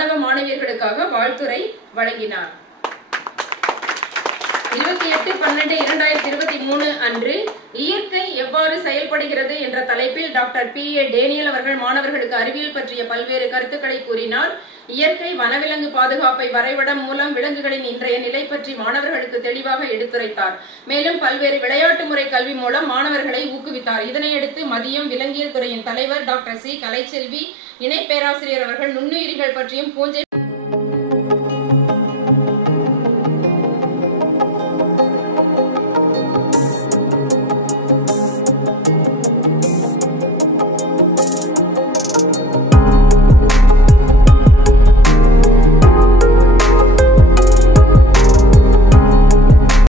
மாணவ மாணவியர்களுக்காக வாழ்த்துரை வழங்கினார். 28/12/2023 அன்று இயற்கை எவ்வாறு செயல்படுகிறது என்ற தலைப்பில் டாக்டர் P.A. டேனியல் அவர்கள் மாணவர்களுக்கு அறிவியல் பற்றிய பல்வேறு கருத்துக்களை கூறினார். இயற்கை வனவிலங்கு பாதுகாப்பை வரைபடம் மூலம் விலங்குகளின் இன்றைய நிலை பற்றி மாணவர்களுக்கு தெளிவாக எடுத்துரைத்தார். மேலும் பல்வேறு விளையாட்டு முறை கல்வி மூலம் மாணவர்களை ஊக்குவித்தார். இதனையடுத்து மதியம் விலங்கியல் துறையின் தலைவர் டாக்டர் சி. கலைச்செல்வி, இணை பேராசிரியர் அவர்கள் நுண்ணுயிரிகள் பற்றியும் பூஞ்சை